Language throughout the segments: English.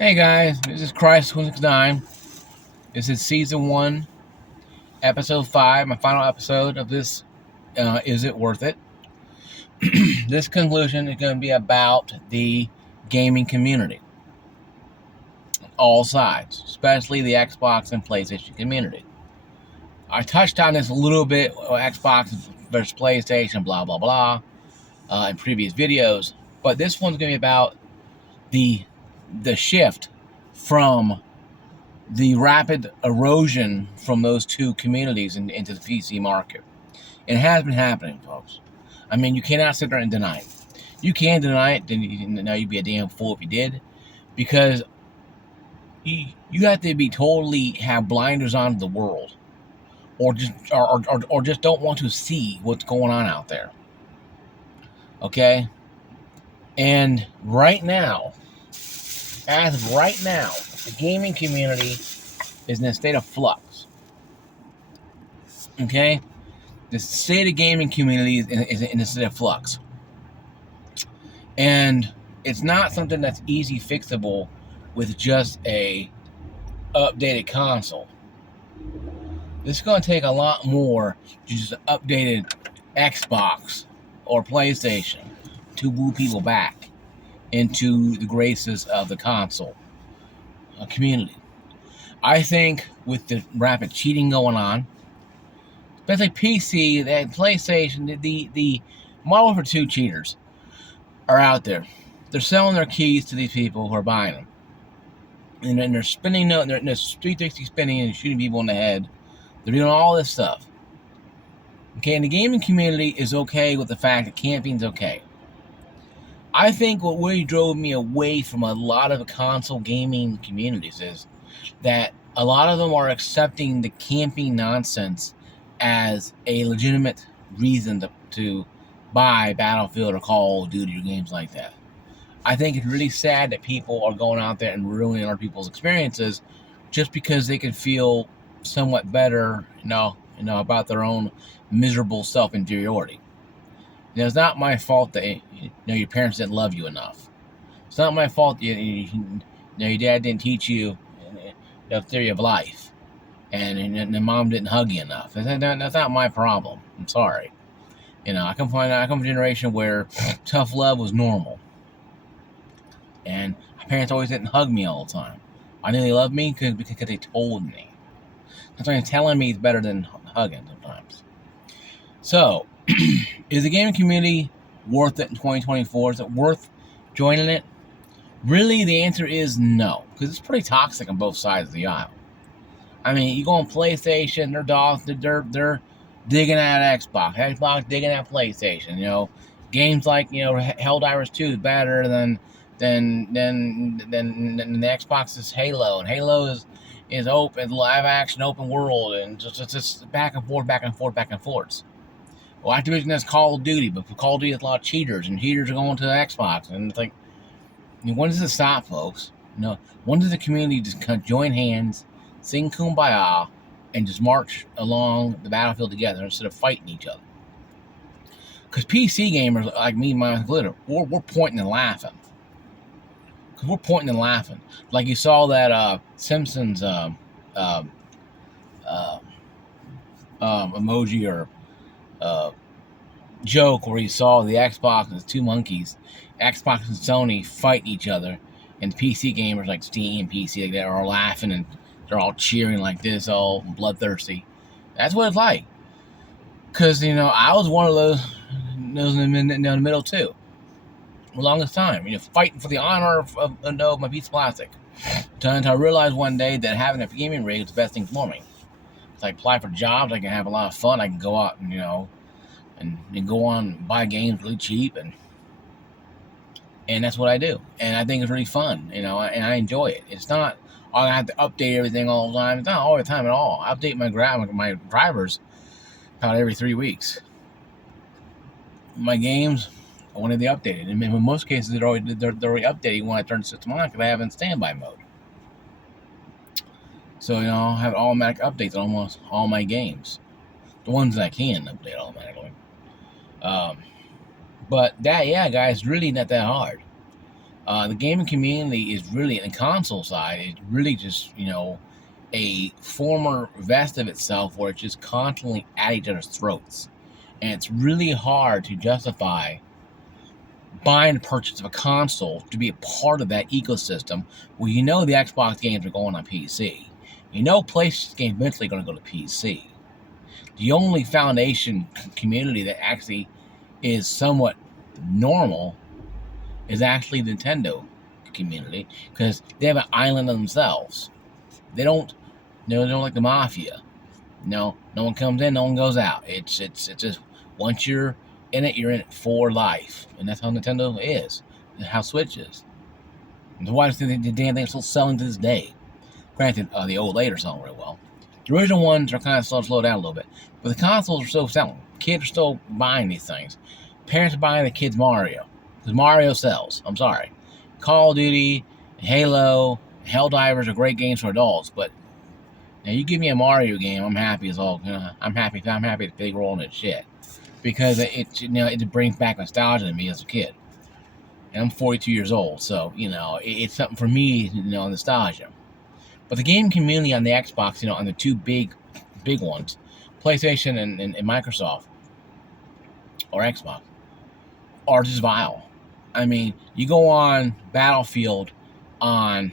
Hey guys, this is Christ269. This is season 1, episode 5, my final episode of this. Is it worth it? This conclusion is going to be about the gaming community, all sides, especially the Xbox and PlayStation community. I touched on this a little bit, Xbox versus PlayStation, blah blah blah, in previous videos, but this one's going to be about the shift from the rapid erosion from those two communities into the PC market. It has been happening, folks. I mean, you cannot sit there and deny it. You can deny it, then you'd be a damn fool if you did, because you have to be totally have blinders on to the world, or just don't want to see what's going on out there. Okay, and right now, as of right now, the gaming community is in a state of flux. Okay? The state of gaming community is in a state of flux. And it's not something that's easy fixable with just a updated console. This is going to take a lot more than just an updated Xbox or PlayStation to woo people back into the graces of the console community. I think with the rapid cheating going on, especially PC and PlayStation, the Modern Warfare 2 cheaters are out there. They're selling their keys to these people who are buying them. And then they're spinning, they're 360 spinning and shooting people in the head. They're doing all this stuff. Okay, and the gaming community is okay with the fact that camping's okay. I think what really drove me away from a lot of the console gaming communities is that a lot of them are accepting the camping nonsense as a legitimate reason to buy Battlefield or Call of Duty or games like that. I think it's really sad that people are going out there and ruining other people's experiences just because they can feel somewhat better, about their own miserable self-inferiority. It's not my fault that your parents didn't love you enough. It's not my fault your dad didn't teach you the theory of life, and the mom didn't hug you enough. That's not my problem. I'm sorry. I come from a generation where tough love was normal, and my parents always didn't hug me all the time. I knew they loved me because they told me. Sometimes telling me is better than hugging sometimes. So, is the gaming community worth it in 2024? Is it worth joining it? Really, the answer is no, because it's pretty toxic on both sides of the aisle. I mean, you go on PlayStation, they're digging at Xbox digging at PlayStation. Games like Helldivers 2 is better than the Xbox's Halo, and Halo is open, live action, open world, and just back and forth. Well, Activision has Call of Duty, but for Call of Duty has a lot of cheaters, and cheaters are going to the Xbox, and it's like, when does it stop, folks? When does the community just kind of join hands, sing Kumbaya, and just march along the battlefield together instead of fighting each other? Because PC gamers like me, my glitter, we're pointing and laughing. Because we're pointing and laughing. Like you saw that Simpsons emoji or joke where you saw the Xbox and the two monkeys, Xbox and Sony, fight each other, and PC gamers like Steam, PC, like that, are all laughing and they're all cheering like this, all bloodthirsty. That's what it's like. Because I was one of those in the middle too. The longest time, fighting for the honor of my piece of plastic. Until I realized one day that having a gaming rig is the best thing for me. So I apply for jobs, I can have a lot of fun, I can go out and and go on and buy games really cheap, and that's what I do. And I think it's really fun, and I enjoy it. It's not, I have to update everything all the time. It's not all the time at all. I update my drivers about every 3 weeks. My games, when are they updated? And in most cases, they're already updating when I turn the system on because I have it in standby mode. So, I'll have automatic updates on almost all my games. The ones that I can update automatically. But that, yeah, guys, really not that hard. The gaming community is really, in the console side, it's really just, a former vest of itself where it's just constantly at each other's throats. And it's really hard to justify buying the purchase of a console to be a part of that ecosystem where the Xbox games are going on PC. PlayStation games eventually going to go to PC. The only foundation community that actually is somewhat normal is actually the Nintendo community, because they have an island of themselves. They don't like the mafia. No one comes in, no one goes out. It's just, once you're in it, you're in it for life, and that's how Nintendo is. That's how Switch is. And why do the damn thing's still selling to this day? Granted, the old later selling really well. The original ones are kind of slow down a little bit, but the consoles are still selling. Kids are still buying these things. Parents are buying the kids Mario, because Mario sells. I'm sorry. Call of Duty, Halo, Helldivers are great games for adults, but now you give me a Mario game, I'm happy as all. I'm happy to big roll in that shit, because it brings back nostalgia to me as a kid. And I'm 42 years old, so it's something for me, nostalgia. But the game community on the Xbox, on the two big ones, PlayStation and Microsoft or Xbox, are just vile. I mean, you go on Battlefield, on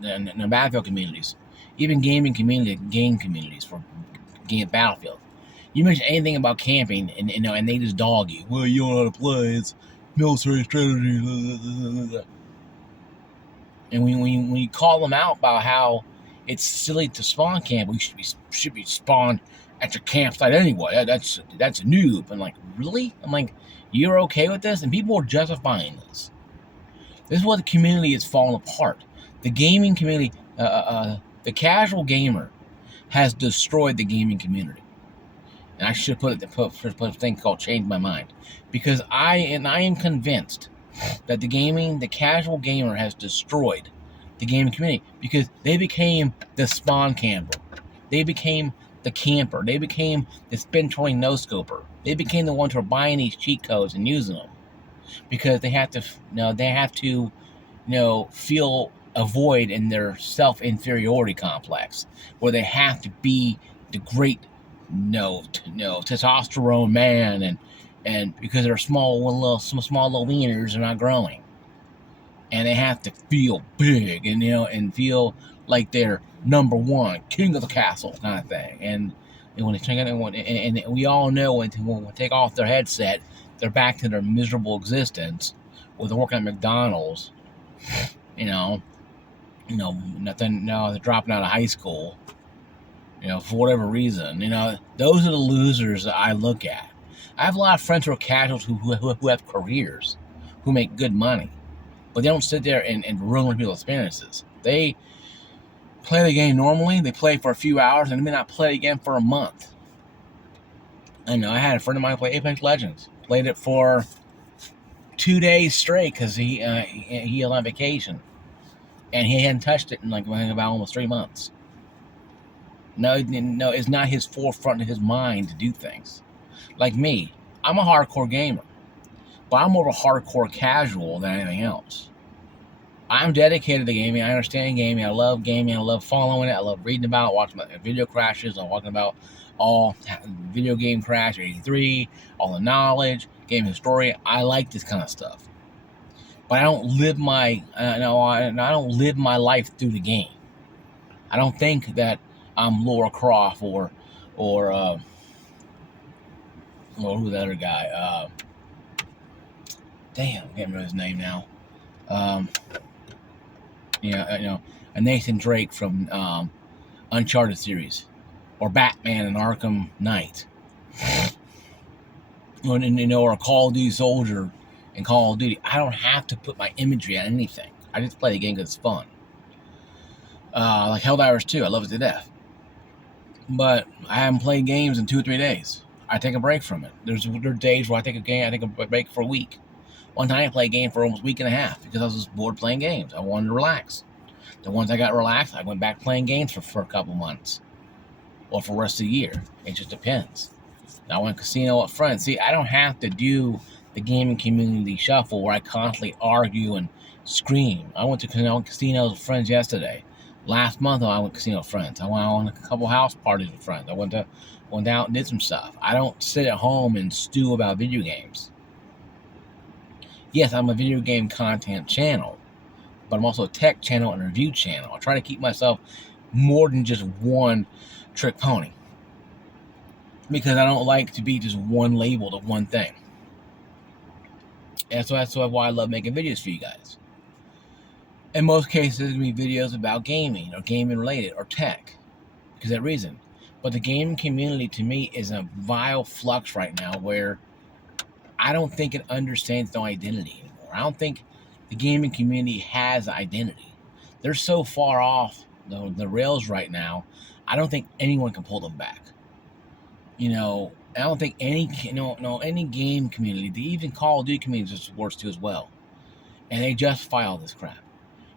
the Battlefield communities, even game communities for game Battlefield. You mention anything about camping, and they just dog you. Well, you don't know how to play. It's military strategy. And when you call them out about how it's silly to spawn camp, we should be spawned at your campsite anyway. That's a noob. I'm like, really? I'm like, you're okay with this? And people are justifying this. This is what the community is falling apart. The gaming community, the casual gamer, has destroyed the gaming community. And I should put a thing called change my mind, because I am convinced that the casual gamer has destroyed the gaming community, because they became the spawn camper. They became the camper. They became the spin trolling no scoper. They became the ones who are buying these cheat codes and using them, because they have to feel a void in their self-inferiority complex, where they have to be the great testosterone man, and because they're small little wieners, are not growing, and they have to feel big and feel like they're number one, king of the castle kind of thing. And when they take it, and we all know when they take off their headset, they're back to their miserable existence, where they're working at McDonald's, nothing. No, they're dropping out of high school, for whatever reason. Those are the losers that I look at. I have a lot of friends who are casuals who have careers, who make good money, but they don't sit there and ruin people's experiences. They play the game normally. They play for a few hours and they may not play again for a month. I know I had a friend of mine play Apex Legends. Played it for 2 days straight because he was on vacation, and he hadn't touched it in about almost 3 months. No, it's not his forefront of his mind to do things. Like me, I'm a hardcore gamer, but I'm more of a hardcore casual than anything else. I'm dedicated to gaming. I understand gaming. I love gaming. I love following it. I love reading about it, watching about video crashes. I'm talking about all video game crash 83, all the knowledge, game historian. I like this kind of stuff, but I don't live my I don't live my life through the game. I don't think that I'm Lara Croft or who's the other guy? Damn, I can't remember his name now. A Nathan Drake from Uncharted series, or Batman and Arkham Knight, or a Call of Duty soldier in Call of Duty. I don't have to put my imagery on anything. I just play the game because it's fun. Like Helldivers 2, I love it to death. But I haven't played games in 2 or 3 days. I take a break from it. There are days where I take a break for a week. One time I played a game for almost a week and a half because I was just bored playing games. I wanted to relax. The ones I got relaxed, I went back playing games for a couple months, or for the rest of the year. It just depends. Now I went casino up front. See, I don't have to do the gaming community shuffle where I constantly argue Scream. I went to casinos with friends yesterday. Last month, I went to casino with friends. I went on a couple house parties with friends. I went out and did some stuff. I don't sit at home and stew about video games. Yes, I'm a video game content channel, but I'm also a tech channel and a review channel. I try to keep myself more than just one trick pony, because I don't like to be just one label to one thing. And so that's why I love making videos for you guys. In most cases, it's going to be videos about gaming or gaming related or tech, because of that reason. But the gaming community, to me, is a vile flux right now where I don't think it understands no identity anymore. I don't think the gaming community has identity. They're so far off the rails right now, I don't think anyone can pull them back. I don't think any game community, even Call of Duty community is worse too as well. And they justify all this crap.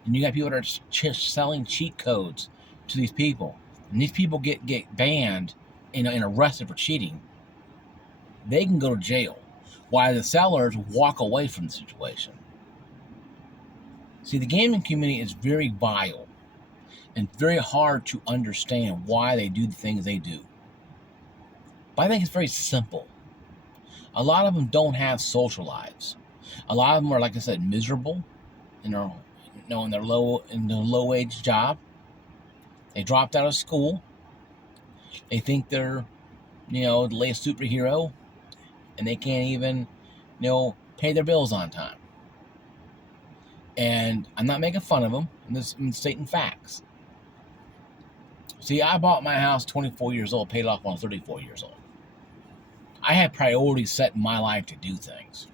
And you got people that are selling cheat codes to these people. And these people get banned and arrested for cheating. They can go to jail, while the sellers walk away from the situation. See, the gaming community is very vile and very hard to understand why they do the things they do. But I think it's very simple. A lot of them don't have social lives. A lot of them are, like I said, miserable in their low wage job. They dropped out of school. They think they're, the latest superhero, and they can't even, pay their bills on time. And I'm not making fun of them. I'm stating facts. See, I bought my house 24 years old, paid off when I was 34 years old. I had priorities set in my life to do things.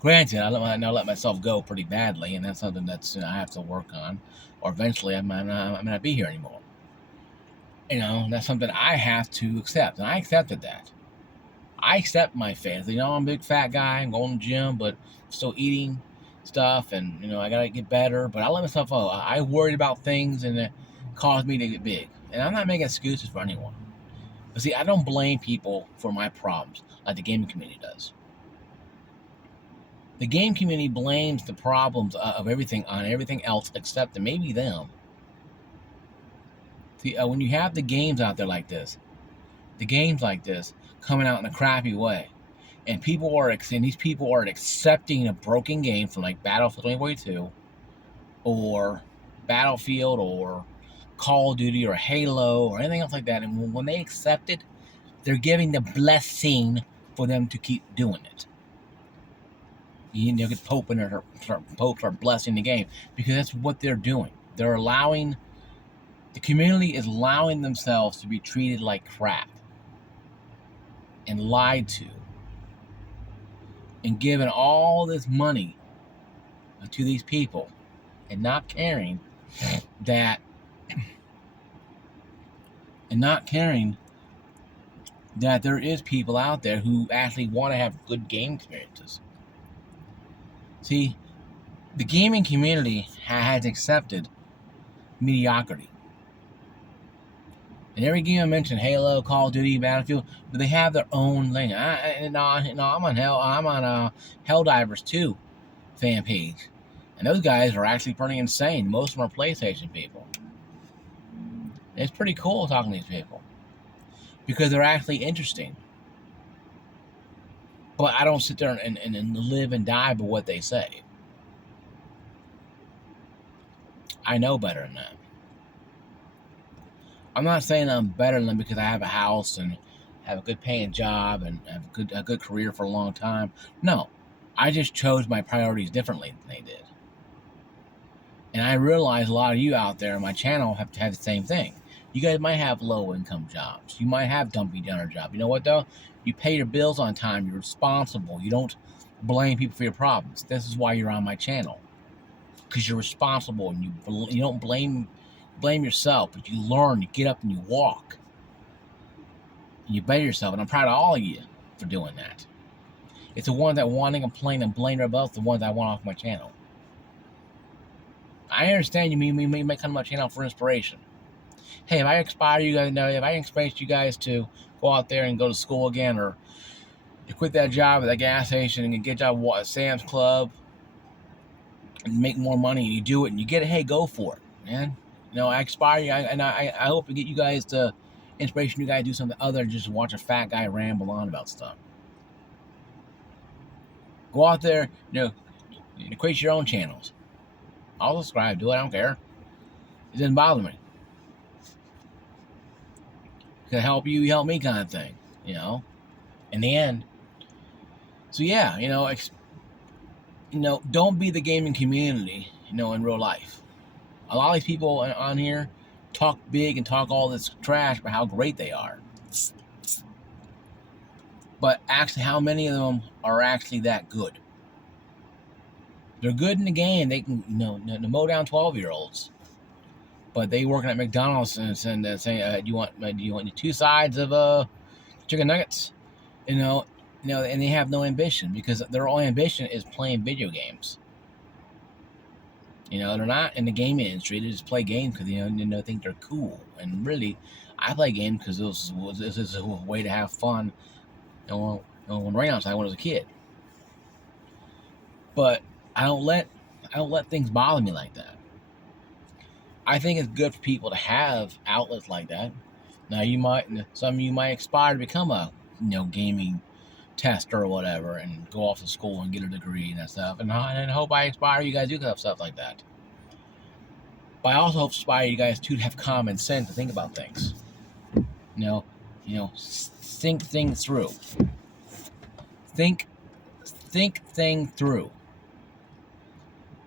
Granted, I let myself go pretty badly, and that's something that's I have to work on, or eventually I might not be here anymore. That's something I have to accept, and I accepted that. I accept my fate. I'm a big fat guy. I'm going to the gym, but still eating stuff, and I gotta get better. But I let myself go. I worried about things, and it caused me to get big. And I'm not making excuses for anyone. But see, I don't blame people for my problems like the gaming community does. The game community blames the problems of everything on everything else except maybe them. See, when you have the games out there like this, coming out in a crappy way, and these people are accepting a broken game from like Battlefield 2042 or Battlefield or Call of Duty or Halo or anything else like that, and when they accept it, they're giving the blessing for them to keep doing it. Get Pope start blessing the game, because that's what they're doing. The community is allowing themselves to be treated like crap and lied to and given all this money to these people and not caring that there is people out there who actually want to have good game experiences. See, the gaming community has accepted mediocrity. And every game I mentioned, Halo, Call of Duty, Battlefield, but they have their own thing. I'm on Helldivers 2 fan page, and those guys are actually pretty insane. Most of them are PlayStation people. It's pretty cool talking to these people because they're actually interesting. But I don't sit there and live and die by what they say. I know better than that. I'm not saying I'm better than them because I have a house and have a good paying job and have a good career for a long time. No, I just chose my priorities differently than they did. And I realize a lot of you out there on my channel have to have the same thing. You guys might have low income jobs. You might have dumpy downer job. You know what though? You pay your bills on time. You're responsible. You don't blame people for your problems. This is why you're on my channel, because you're responsible and you don't blame yourself, but you learn. You get up and you walk. And you better yourself, and I'm proud of all of you for doing that. It's the ones that want to complain and blame their both the ones I want off my channel. I understand you may come to my channel for inspiration. Hey, if I inspire you guys, if I inspire you guys to go out there and go to school again, or to quit that job at that gas station and get a job at Sam's Club, and make more money, and you do it and you get it, hey, go for it, man. You know, I inspire you, I hope to get you guys to inspiration. You guys do something other than just watch a fat guy ramble on about stuff. Go out there, create your own channels. I'll subscribe, do it, I don't care. It doesn't bother me. Can help you help me kind of thing, in the end. So yeah, don't be the gaming community, in real life. A lot of these people on here talk big and talk all this trash about how great they are. But actually, how many of them are actually that good? They're good in the game. They can, mow down 12-year-olds. But they working at McDonald's and saying, do you want 2 sides of chicken nuggets? And they have no ambition, because their only ambition is playing video games. They're not in the gaming industry. They just play games because they think they're cool. And really, I play games because this is a way to have fun. When rain outside when I was a kid. But I don't let things bother me like that. I think it's good for people to have outlets like that. Now some of you might aspire to become a gaming tester or whatever, and go off to school and get a degree and that stuff. And I hope I inspire you guys to do stuff like that. But I also hope to inspire you guys to have common sense to think about things. Think things through. Think things through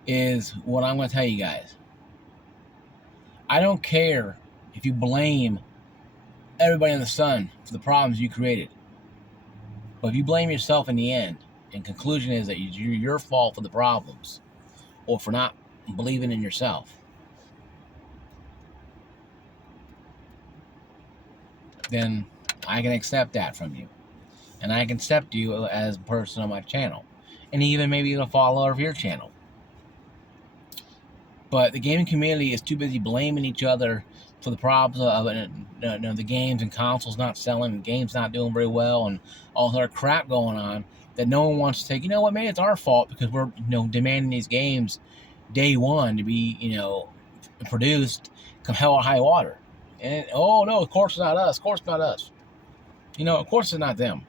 is what I'm going to tell you guys. I don't care if you blame everybody in the sun for the problems you created. But if you blame yourself in the end, and conclusion is that you're your fault for the problems, or for not believing in yourself, then I can accept that from you. And I can accept you as a person on my channel. And even maybe a follower of your channel. But the gaming community is too busy blaming each other for the problems of the games and consoles not selling, and games not doing very well, and all that crap going on, that no one wants to take, maybe it's our fault because we're, demanding these games day one to be, produced come hell or high water. And, oh, no, of course it's not us. Of course it's not us. Of course it's not them.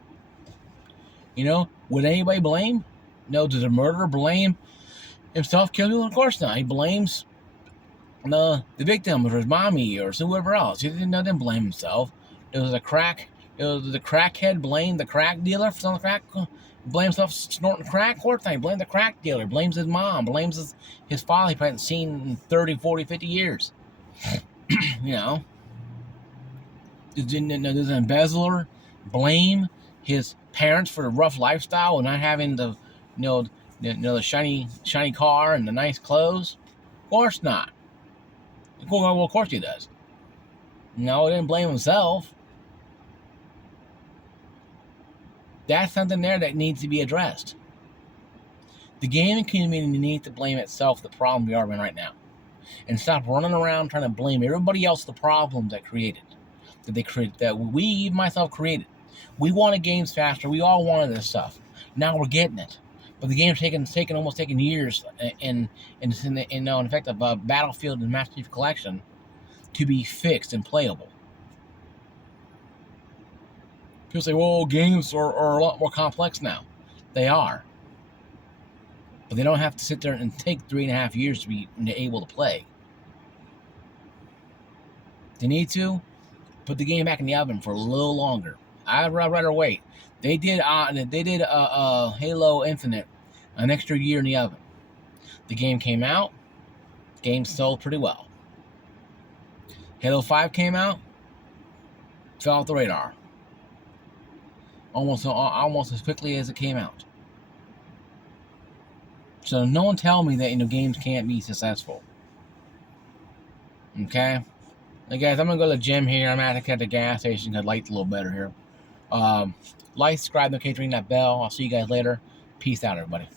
Would anybody blame? No, does a murderer blame himself killing people? Of course not. He blames the victim or his mommy or whoever else. He didn't blame himself. It was the crackhead blamed the crack dealer for selling crack. Blames himself snorting crack. Of course not. He blamed the crack dealer. Blames his mom. Blames his father he hadn't seen in 30, 40, 50 years. Does an embezzler blame his parents for the rough lifestyle and not having the shiny car and the nice clothes? Of course not. Well, of course he does. No, he didn't blame himself. That's something there that needs to be addressed. The gaming community needs to blame itself for the problem we are in right now. And stop running around trying to blame everybody else for the problems that they created, that we, myself, created. We wanted games faster. We all wanted this stuff. Now we're getting it. But the game's almost taken years in effect of Battlefield and Master Chief Collection to be fixed and playable. People say, well, games are a lot more complex now. They are. But they don't have to sit there and take 3.5 years to be able to play. They need to put the game back in the oven for a little longer. I'd rather wait. They did Halo Infinite an extra year in the oven. The game came out. Game sold pretty well. Halo 5 came out. Fell off the radar. Almost as quickly as it came out. So no one tell me that games can't be successful. Okay? Hey guys, I'm gonna go to the gym here. I'm at the gas station because the light's a little better here. Like, subscribe, notification, ring that bell. I'll see you guys later. Peace out, everybody.